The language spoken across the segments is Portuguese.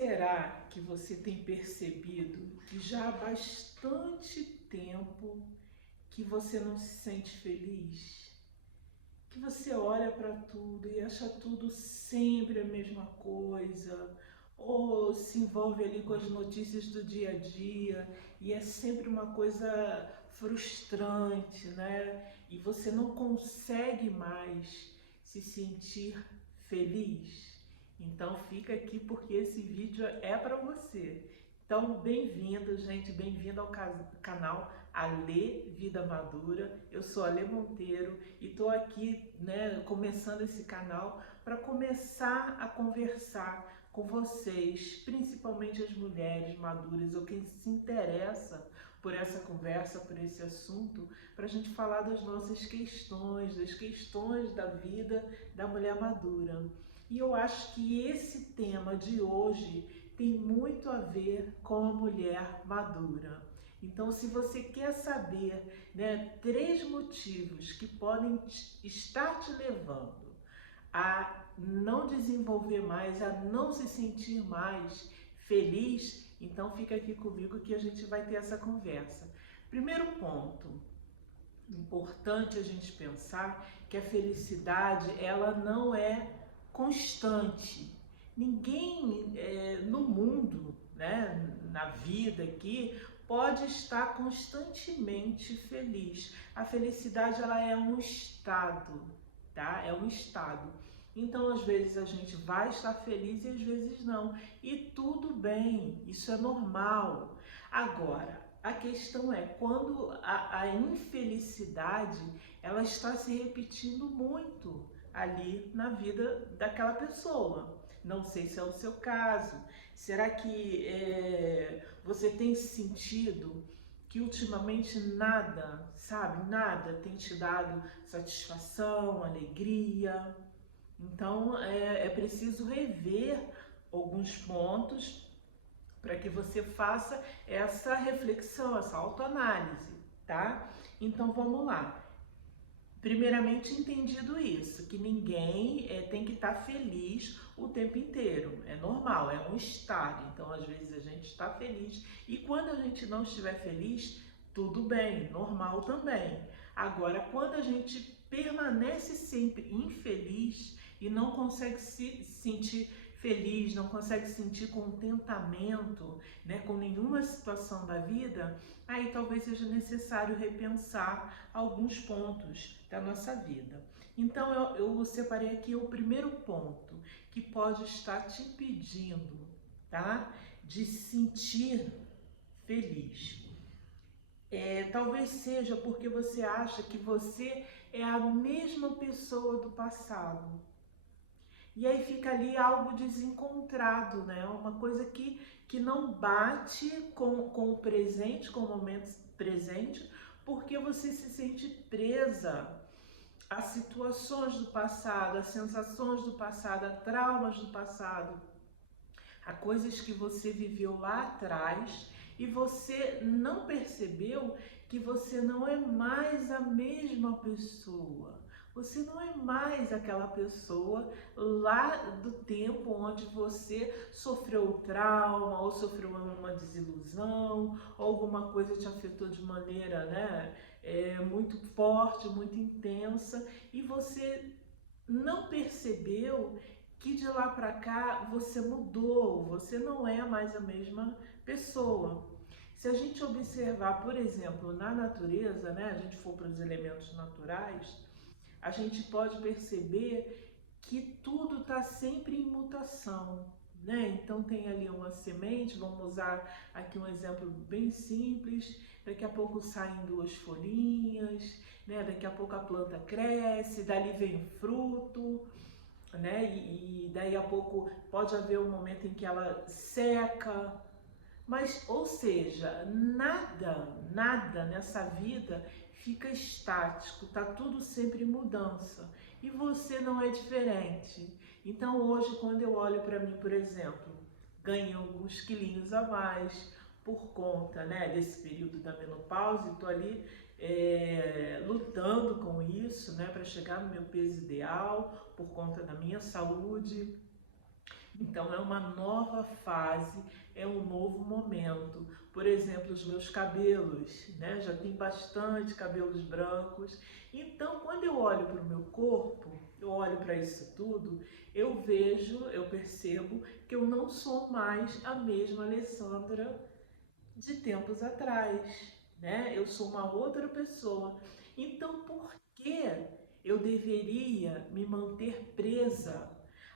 Será que você tem percebido que já há bastante tempo que você não se sente feliz? Que você olha para tudo e acha tudo sempre a mesma coisa, ou se envolve ali com as notícias do dia a dia e é sempre uma coisa frustrante, né? E você não consegue mais se sentir feliz. Então fica aqui porque esse vídeo é para você. Então, bem-vindo, gente, bem-vindo ao canal Alê Vida Madura. Eu sou Alê Monteiro e estou aqui, né, começando esse canal para começar a conversar com vocês, principalmente as mulheres maduras ou quem se interessa por essa conversa, por esse assunto, para a gente falar das nossas questões, das questões da vida da mulher madura. E eu acho que esse tema de hoje tem muito a ver com a mulher madura. Então, se você quer saber, né, 3 motivos que podem estar te levando a não desenvolver mais, a não se sentir mais feliz, então fica aqui comigo que a gente vai ter essa conversa. Primeiro ponto, importante a gente pensar que a felicidade ela não é constante. Ninguém no mundo, né, na vida aqui, pode estar constantemente feliz. A felicidade ela é um estado, tá? É um estado. Então, às vezes a gente vai estar feliz e às vezes não. E tudo bem, isso é normal. Agora, a questão é quando a infelicidade ela está se repetindo muito ali na vida daquela pessoa. Não sei se é o seu caso. Será que você tem sentido que ultimamente nada, sabe, nada tem te dado satisfação, alegria? Então é preciso rever alguns pontos para que você faça essa reflexão, essa autoanálise, tá? Então vamos lá. Primeiramente, entendido isso, que ninguém tem que estar feliz o tempo inteiro. É normal, é um estado. Então, às vezes a gente está feliz e quando a gente não estiver feliz, tudo bem, normal também. Agora, quando a gente permanece sempre infeliz e não consegue se sentir feliz, não consegue sentir contentamento, né, com nenhuma situação da vida, aí talvez seja necessário repensar alguns pontos da nossa vida. Então eu separei aqui o primeiro ponto que pode estar te impedindo, tá, de sentir feliz. Talvez seja porque você acha que você é a mesma pessoa do passado. E aí fica ali algo desencontrado, né? Uma coisa que não bate com o presente, com o momento presente, porque você se sente presa a situações do passado, a sensações do passado, a traumas do passado, a coisas que você viveu lá atrás e você não percebeu que você não é mais a mesma pessoa. Você não é mais aquela pessoa lá do tempo onde você sofreu trauma ou sofreu uma desilusão ou alguma coisa te afetou de maneira, né, muito forte, muito intensa e você não percebeu que de lá para cá você mudou, você não é mais a mesma pessoa. Se a gente observar, por exemplo, na natureza, né, a gente for para os elementos naturais, a gente pode perceber que tudo está sempre em mutação, né? Então tem ali uma semente, vamos usar aqui um exemplo bem simples, daqui a pouco saem 2 folhinhas, né? Daqui a pouco a planta cresce, dali vem o fruto, né? E daí a pouco pode haver um momento em que ela seca, mas, ou seja, nada nessa vida fica estático, tá tudo sempre em mudança. E você não é diferente. Então, hoje, quando eu olho para mim, por exemplo, ganhei alguns quilinhos a mais por conta, né, desse período da menopausa, e tô ali lutando com isso, né, para chegar no meu peso ideal, por conta da minha saúde. Então é uma nova fase, é um novo momento. Por exemplo, os meus cabelos, né? Já tem bastante cabelos brancos. Então, quando eu olho para o meu corpo, eu olho para isso tudo, eu vejo, eu percebo que eu não sou mais a mesma Alessandra de tempos atrás, né? Eu sou uma outra pessoa. Então, por que eu deveria me manter presa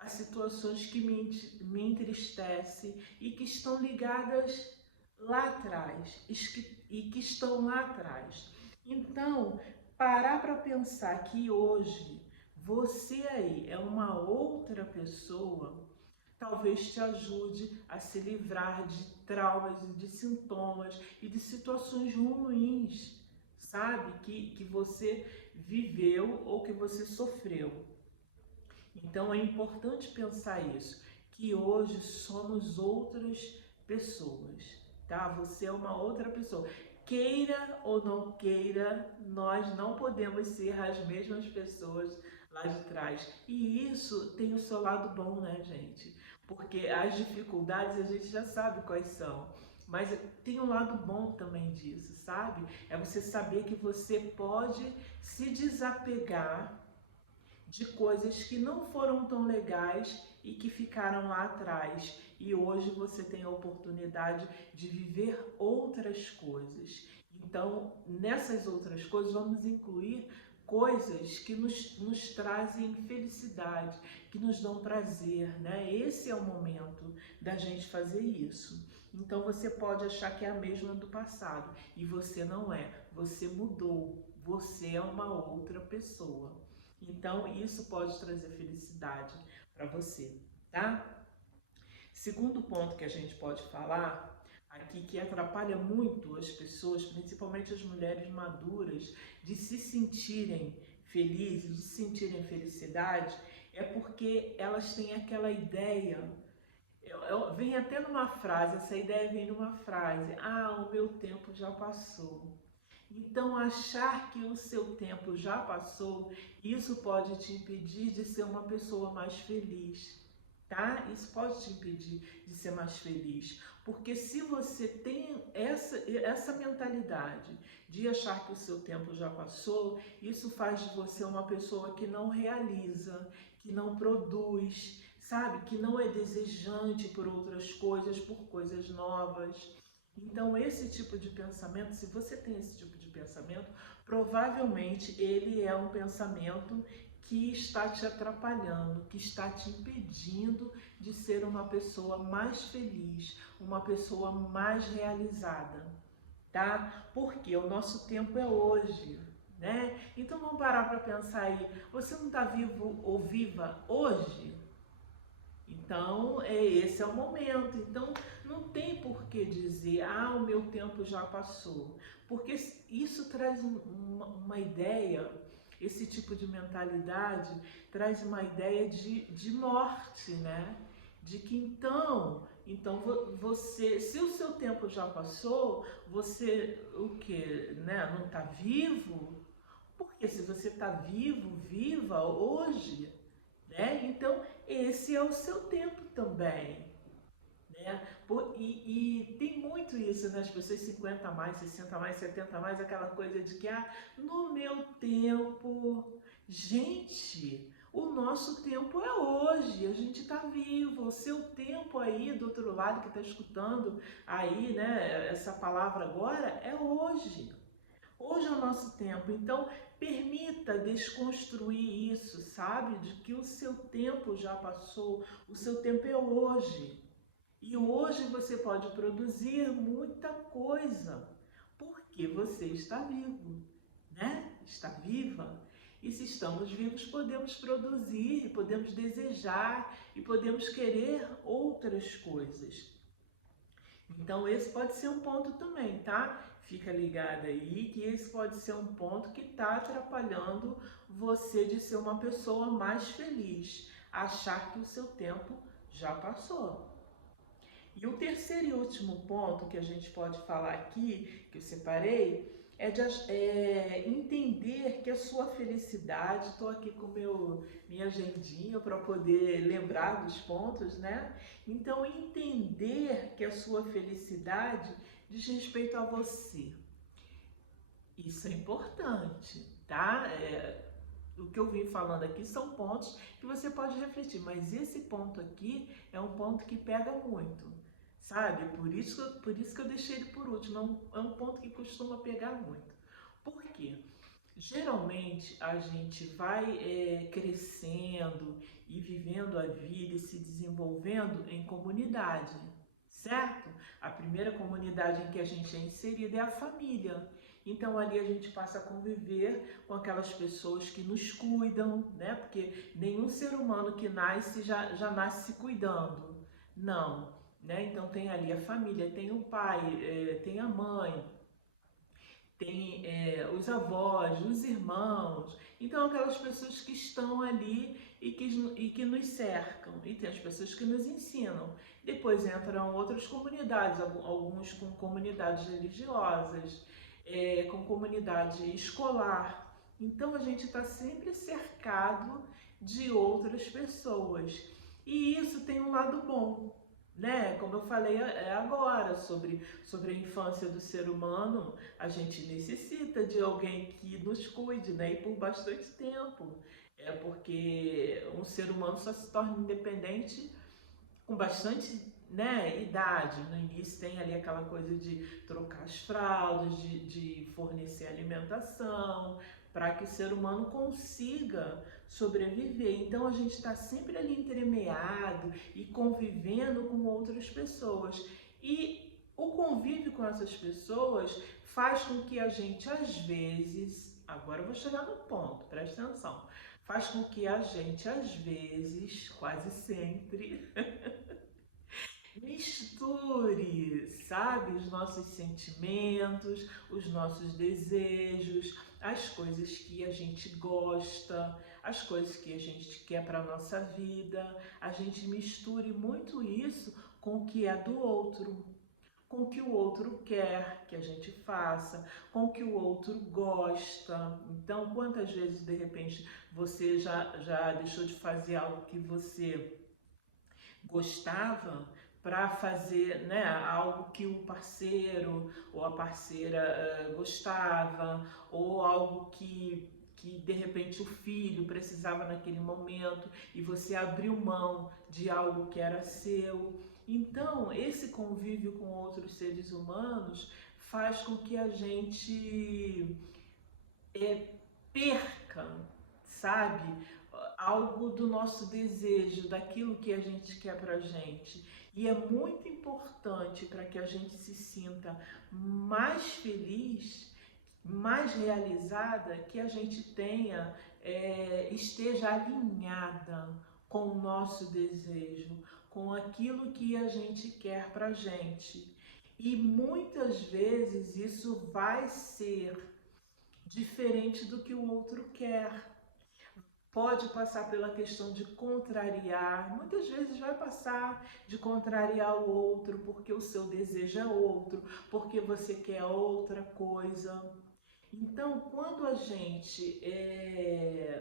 a situações que me entristecem e que estão ligadas lá atrás e que estão lá atrás? Então, parar para pensar que hoje você aí é uma outra pessoa talvez te ajude a se livrar de traumas, de sintomas e de situações ruins, sabe? Que você viveu ou que você sofreu. Então é importante pensar isso, que hoje somos outras pessoas, tá? Você é uma outra pessoa. Queira ou não queira, nós não podemos ser as mesmas pessoas lá de trás. E isso tem o seu lado bom, né, gente? Porque as dificuldades a gente já sabe quais são. Mas tem um lado bom também disso, sabe? É você saber que você pode se desapegar de coisas que não foram tão legais e que ficaram lá atrás. E hoje você tem a oportunidade de viver outras coisas. Então, nessas outras coisas, vamos incluir coisas que nos trazem felicidade, que nos dão prazer, né? Esse é o momento da gente fazer isso. Então, você pode achar que é a mesma do passado e você não é. Você mudou. Você é uma outra pessoa. Então, isso pode trazer felicidade para você, tá? Segundo ponto que a gente pode falar aqui, que atrapalha muito as pessoas, principalmente as mulheres maduras, de se sentirem felizes, de sentirem felicidade, é porque elas têm aquela ideia. Vem até numa frase, essa ideia vem numa frase: ah, o meu tempo já passou. Então, achar que o seu tempo já passou, isso pode te impedir de ser uma pessoa mais feliz, tá? Isso pode te impedir de ser mais feliz. Porque se você tem essa mentalidade de achar que o seu tempo já passou, isso faz de você uma pessoa que não realiza, que não produz, sabe? Que não é desejante por outras coisas, por coisas novas. Então, esse tipo de pensamento, se você tem esse tipo de pensamento, provavelmente ele é um pensamento que está te atrapalhando, que está te impedindo de ser uma pessoa mais feliz, uma pessoa mais realizada, tá? Porque o nosso tempo é hoje, né? Então vamos parar para pensar aí, você não está vivo ou viva hoje? Então, esse é o momento. Então, não tem por que dizer, ah, o meu tempo já passou. Porque isso traz uma ideia, esse tipo de mentalidade traz uma ideia de morte, né? De que então você, se o seu tempo já passou, você, o que, né? Não está vivo? Porque se você está vivo, viva hoje, né? Então, esse é o seu tempo também, né? E tem muito isso, né? As pessoas 50 mais, 60 mais, 70 mais, aquela coisa de que, ah, no meu tempo, gente, o nosso tempo é hoje, a gente está vivo, o seu tempo aí do outro lado que está escutando aí, né, essa palavra agora, é hoje. Hoje é o nosso tempo, então permita desconstruir isso, sabe? De que o seu tempo já passou, o seu tempo é hoje. E hoje você pode produzir muita coisa, porque você está vivo, né? Está viva. E se estamos vivos, podemos produzir, podemos desejar e podemos querer outras coisas. Então esse pode ser um ponto também, tá? Fica ligado aí que esse pode ser um ponto que está atrapalhando você de ser uma pessoa mais feliz, achar que o seu tempo já passou. E o terceiro e último ponto que a gente pode falar aqui, que eu separei, entender que a sua felicidade, estou aqui com minha agendinha para poder lembrar dos pontos, né? Então, entender que a sua felicidade diz respeito a você. Isso é importante, tá? O que eu vim falando aqui são pontos que você pode refletir, mas esse ponto aqui é um ponto que pega muito, sabe? Por isso que eu deixei ele por último, é um ponto que costuma pegar muito. Por quê? Geralmente a gente vai crescendo e vivendo a vida e se desenvolvendo em comunidade, certo? A primeira comunidade em que a gente é inserida é a família. Então ali a gente passa a conviver com aquelas pessoas que nos cuidam, né? Porque nenhum ser humano que nasce já nasce se cuidando. Não, né? Então tem ali a família, tem o pai, tem a mãe, tem os avós, os irmãos, então aquelas pessoas que estão ali e que nos cercam, e tem as pessoas que nos ensinam. Depois entram outras comunidades, alguns com comunidades religiosas, com comunidade escolar. Então a gente está sempre cercado de outras pessoas. E isso tem um lado bom, né? Como eu falei agora sobre a infância do ser humano, a gente necessita de alguém que nos cuide, né? E por bastante tempo. É porque um ser humano só se torna independente com bastante, né, idade. No início tem ali aquela coisa de trocar as fraldas, de fornecer alimentação, para que o ser humano consiga sobreviver. Então a gente está sempre ali entremeado e convivendo com outras pessoas. E o convívio com essas pessoas faz com que a gente, às vezes, agora eu vou chegar no ponto, presta atenção, faz com que a gente, às vezes, quase sempre, misture, sabe, os nossos sentimentos, os nossos desejos, as coisas que a gente gosta, as coisas que a gente quer para a nossa vida. A gente misture muito isso com o que é do outro, com o que o outro quer que a gente faça, com o que o outro gosta. Então, quantas vezes de repente você já deixou de fazer algo que você gostava para fazer, né, algo que o parceiro ou a parceira gostava, ou algo que de repente o filho precisava naquele momento e você abriu mão de algo que era seu. Então, esse convívio com outros seres humanos faz com que a gente perca, sabe, algo do nosso desejo, daquilo que a gente quer pra gente. E é muito importante para que a gente se sinta mais feliz, mais realizada, que a gente tenha, esteja alinhada com o nosso desejo, com aquilo que a gente quer pra gente. E muitas vezes isso vai ser diferente do que o outro quer. Pode passar pela questão de contrariar, muitas vezes vai passar de contrariar o outro porque o seu desejo é outro, porque você quer outra coisa. Então, quando a gente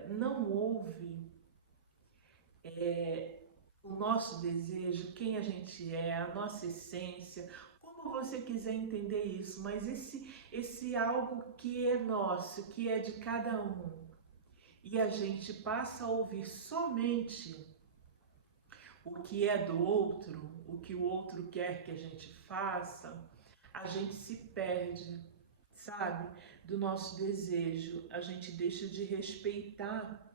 não ouve o nosso desejo, quem a gente é, a nossa essência, como você quiser entender isso, mas esse algo que é nosso, que é de cada um, e a gente passa a ouvir somente o que é do outro, o que o outro quer que a gente faça, a gente se perde, sabe, do nosso desejo, a gente deixa de respeitar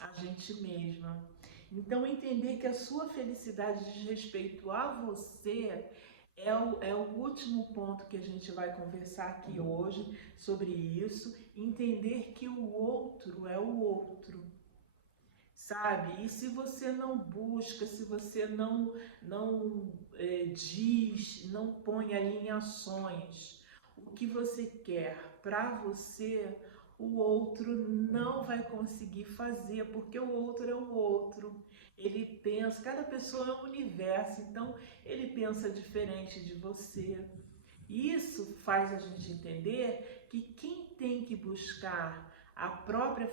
a gente mesma. Então, entender que a sua felicidade diz respeito a você é o último ponto que a gente vai conversar aqui hoje sobre isso. Entender que o outro é o outro, sabe? E se você não busca, se você não diz, não põe ali em ações o que você quer para você, o outro não vai conseguir fazer, porque o outro é o outro. Ele pensa, cada pessoa é um universo, então ele pensa diferente de você. Isso faz a gente entender que quem tem que buscar a própria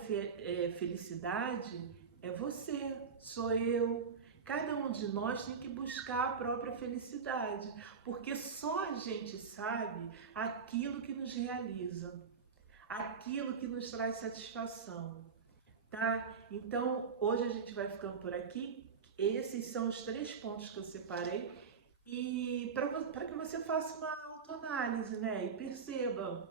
felicidade é você, sou eu. Cada um de nós tem que buscar a própria felicidade, porque só a gente sabe aquilo que nos realiza, aquilo que nos traz satisfação, tá? Então, hoje a gente vai ficando por aqui. Esses são os 3 pontos que eu separei e para que você faça uma autoanálise, né? E perceba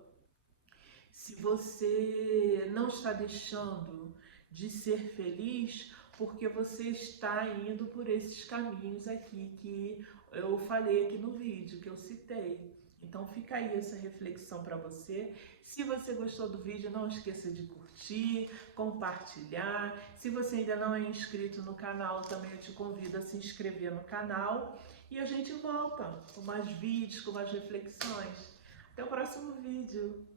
se você não está deixando de ser feliz porque você está indo por esses caminhos aqui que eu falei aqui no vídeo, que eu citei. Então fica aí essa reflexão para você. Se você gostou do vídeo, não esqueça de curtir, compartilhar. Se você ainda não é inscrito no canal, também eu te convido a se inscrever no canal. E a gente volta com mais vídeos, com mais reflexões. Até o próximo vídeo.